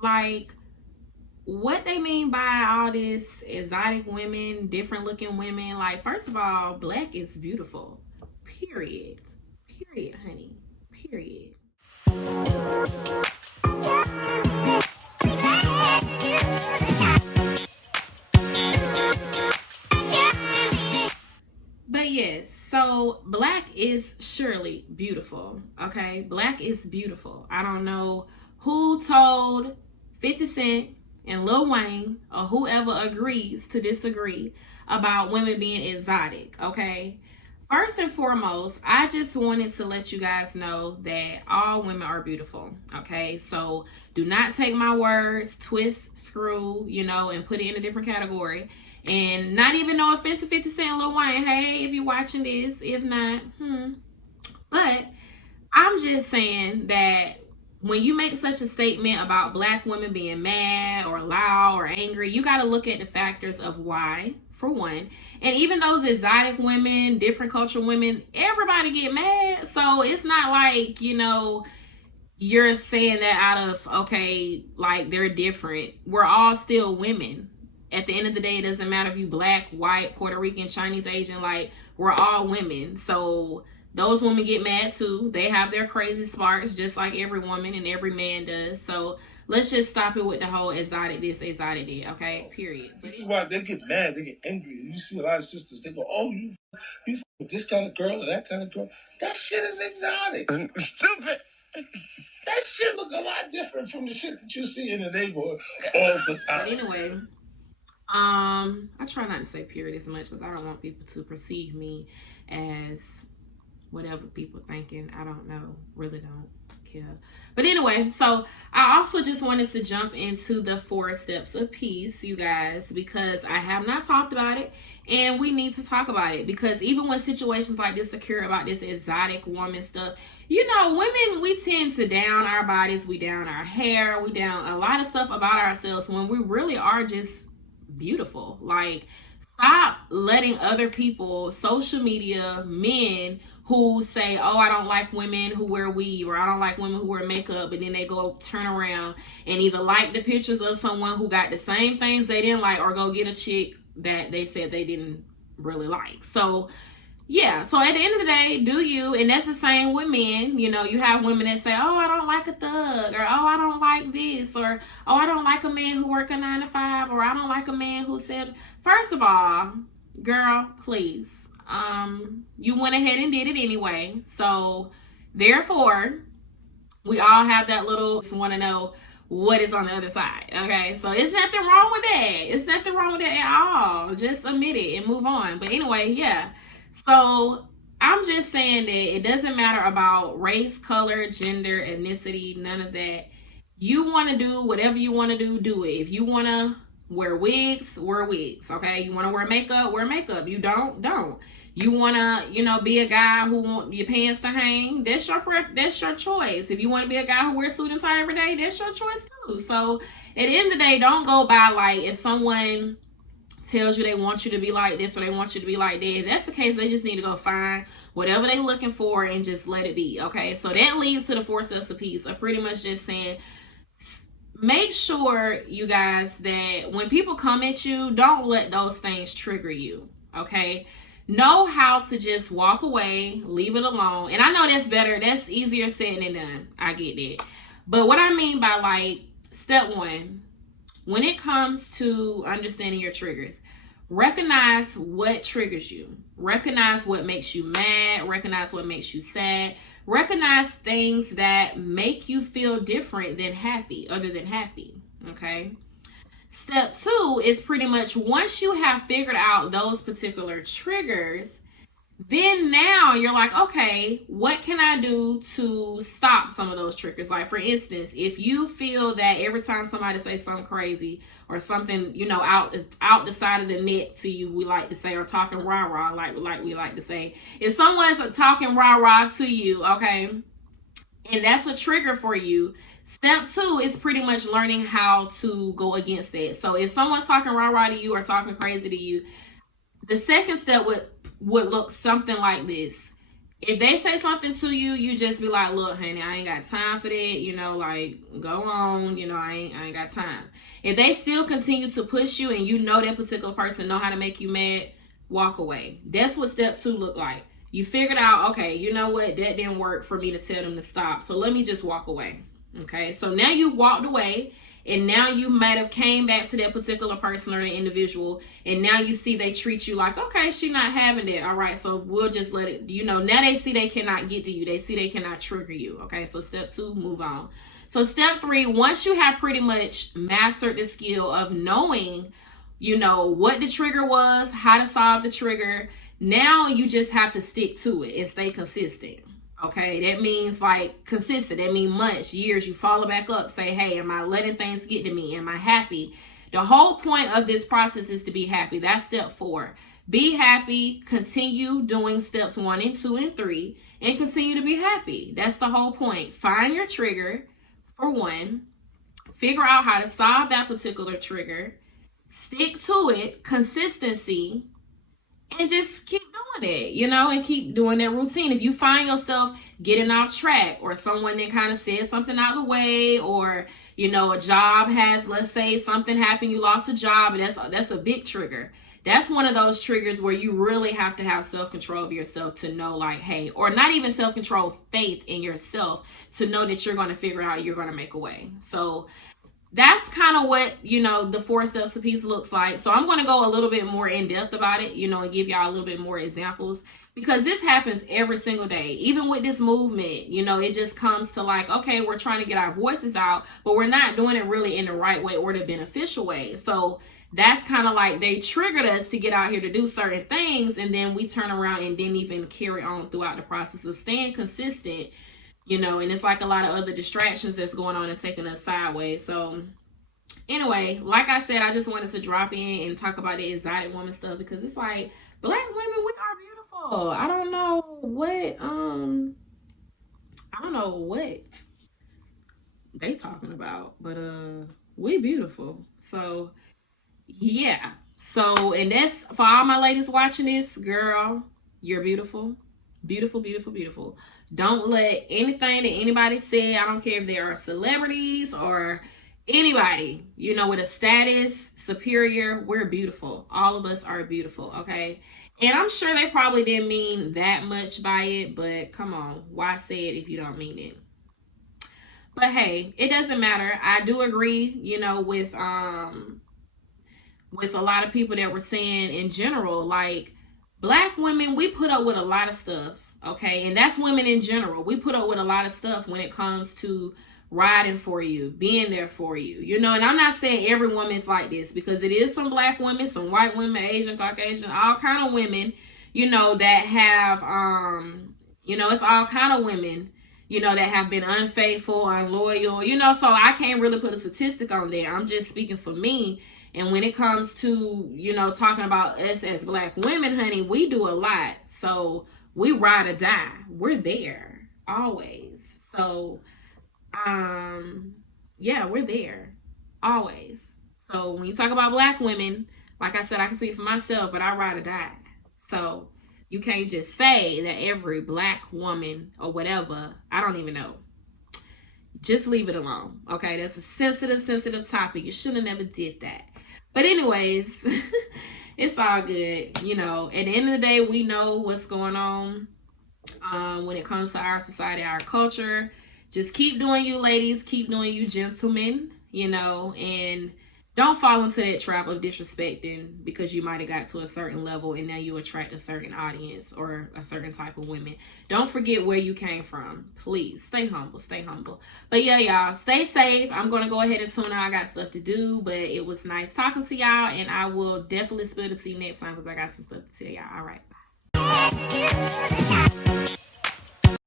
Like, what they mean by all this exotic women, different looking women. Like, first of all, black is beautiful. Period. Period, honey. Period. But yes, so black is surely beautiful. Okay, black is beautiful. I don't know who told 50 Cent and Lil Wayne or whoever agrees to disagree about women being exotic. Okay, first and foremost, I just wanted to let you guys know that all women are beautiful. Okay, so do not take my words, twist, screw, and put it in a different category. And not even no offense to 50 Cent, Lil Wayne. Hey, if you're watching this, if not, But I'm just saying that when you make such a statement about black women being mad or loud or angry, you got to look at the factors of why, for one. And even those exotic women, different cultural women, everybody get mad. So it's not like, you're saying that out of, okay, like they're different. We're all still women. At the end of the day, it doesn't matter if you black, white, Puerto Rican, Chinese, Asian, like we're all women. So those women get mad too. They have their crazy sparks just like every woman and every man does. So let's just stop it with the whole exotic this, exotic that, okay? Period. This is why they get mad, they get angry. You see a lot of sisters, they go, oh, you with this kind of girl or that kind of girl. That shit is exotic. Stupid. That shit look a lot different from the shit that you see in the neighborhood all the time. But anyway, I try not to say period as much because I don't want people to perceive me as whatever people thinking. I don't know. Really don't care. But anyway, so I also just wanted to jump into the 4 steps of peace, you guys, because I have not talked about it and we need to talk about it because even when situations like this occur about this exotic woman stuff, women, we tend to down our bodies, we down our hair, we down a lot of stuff about ourselves when we really are just beautiful. Like, stop letting other people, social media, men who say, oh, I don't like women who wear weave or I don't like women who wear makeup, and then they go turn around and either like the pictures of someone who got the same things they didn't like or go get a chick that they said they didn't really like. So yeah, so at the end of the day, do you, and that's the same with men. You have women that say, oh, I don't like a thug, or oh, I don't like this, or oh, I don't like a man who work a 9 to 5, or I don't like a man who said, first of all, girl, please, you went ahead and did it anyway. So therefore, we all have that little want to know what is on the other side. Okay, so it's nothing wrong with that. It's nothing wrong with that at all. Just admit it and move on. But anyway, yeah. So I'm just saying that it doesn't matter about race, color, gender, ethnicity, none of that. You want to do whatever you want to do it. If you want to wear wigs, wear wigs. Okay, you want to wear makeup, wear makeup. You don't. You want to, be a guy who want your pants to hang. That's your choice. If you want to be a guy who wears suit and tie every day, that's your choice too. So at the end of the day, don't go by like if someone tells you they want you to be like this or they want you to be like that. If that's the case, they just need to go find whatever they're looking for and just let it be. Okay, so that leads to the 4 steps of peace. I'm pretty much just saying, make sure, you guys, that when people come at you, don't let those things trigger you. Okay, know how to just walk away, leave it alone. And I know that's better, that's easier said than done, I get that. But what I mean by like step 1, when it comes to understanding your triggers, recognize what triggers you. Recognize what makes you mad. Recognize what makes you sad. Recognize things that make you feel different than happy, other than happy. Okay. Step 2 is pretty much once you have figured out those particular triggers, then now you're like, okay, what can I do to stop some of those triggers? Like, for instance, if you feel that every time somebody says something crazy or something, out the side of the net to you, we like to say, or talking rah-rah, like we like to say. If someone's talking rah-rah to you, okay, and that's a trigger for you, step 2 is pretty much learning how to go against that. So if someone's talking rah-rah to you or talking crazy to you, the second step would look something like this. If they say something to you, you just be like, look, honey, I ain't got time for that. Like, go on. I ain't got time. If they still continue to push you and you know that particular person know how to make you mad, walk away. That's what step 2 look like. You figured out, okay, you know what? That didn't work for me to tell them to stop. So let me just walk away. Okay. So now you walked away, and now you might have came back to that particular person or the individual, and now you see they treat you like, okay, she not having that. All right, so we'll just let it, now they see they cannot get to you. They see they cannot trigger you. Okay, so step 2, move on. So step 3, once you have pretty much mastered the skill of knowing, what the trigger was, how to solve the trigger, now you just have to stick to it and stay consistent. Okay, that means like consistent. That means months, years. You follow back up, say, hey, am I letting things get to me? Am I happy? The whole point of this process is to be happy. That's step 4. Be happy, continue doing steps 1 and 2 and 3, and continue to be happy. That's the whole point. Find your trigger, for one. Figure out how to solve that particular trigger. Stick to it, consistency, and just keep doing it, and keep doing that routine. If you find yourself getting off track, or someone that kind of said something out of the way, or a job has, let's say something happened, you lost a job, and that's a big trigger. That's one of those triggers where you really have to have self-control of yourself to know, like, hey, or not even self-control, faith in yourself to know that you're going to figure out, you're going to make a way. So that's kind of what, the 4 steps to peace looks like. So I'm going to go a little bit more in depth about it, and give y'all a little bit more examples, because this happens every single day. Even with this movement, it just comes to like, okay, we're trying to get our voices out, but we're not doing it really in the right way or the beneficial way. So that's kind of like they triggered us to get out here to do certain things, and then we turn around and didn't even carry on throughout the process of staying consistent. And it's like a lot of other distractions that's going on and taking us sideways. So anyway, like I said, I just wanted to drop in and talk about the exotic woman stuff, because it's like, Black women, we are beautiful. I don't know what they talking about, but we beautiful. So yeah. So, and that's for all my ladies watching this, girl, you're beautiful. Beautiful, beautiful, beautiful. Don't let anything that anybody say, I don't care if they are celebrities or anybody, with a status superior, we're beautiful. All of us are beautiful, okay? And I'm sure they probably didn't mean that much by it, but come on, why say it if you don't mean it? But hey, it doesn't matter. I do agree, with a lot of people that were saying in general, like, Black women, we put up with a lot of stuff, okay? And that's women in general. We put up with a lot of stuff when it comes to riding for you, being there for you, and I'm not saying every woman's like this, because it is some Black women, some white women, Asian, Caucasian, all kind of women, that have, it's all kind of women, that have been unfaithful, unloyal, so I can't really put a statistic on that. I'm just speaking for me. And when it comes to, talking about us as Black women, honey, we do a lot. So we ride or die. We're there always. So, yeah, we're there always. So when you talk about Black women, like I said, I can speak for myself, but I ride or die. So you can't just say that every Black woman or whatever, I don't even know. Just leave it alone. Okay, that's a sensitive topic. You should have never did that. But anyways, it's all good. At the end of the day, we know what's going on when it comes to our society, our culture. Just keep doing you, ladies. Keep doing you, gentlemen. And don't fall into that trap of disrespecting because you might have got to a certain level and now you attract a certain audience or a certain type of women. Don't forget where you came from. Please stay humble. Stay humble. But yeah, y'all, stay safe. I'm going to go ahead and tune out. I got stuff to do, but it was nice talking to y'all, and I will definitely spill it to you next time because I got some stuff to tell y'all. All right.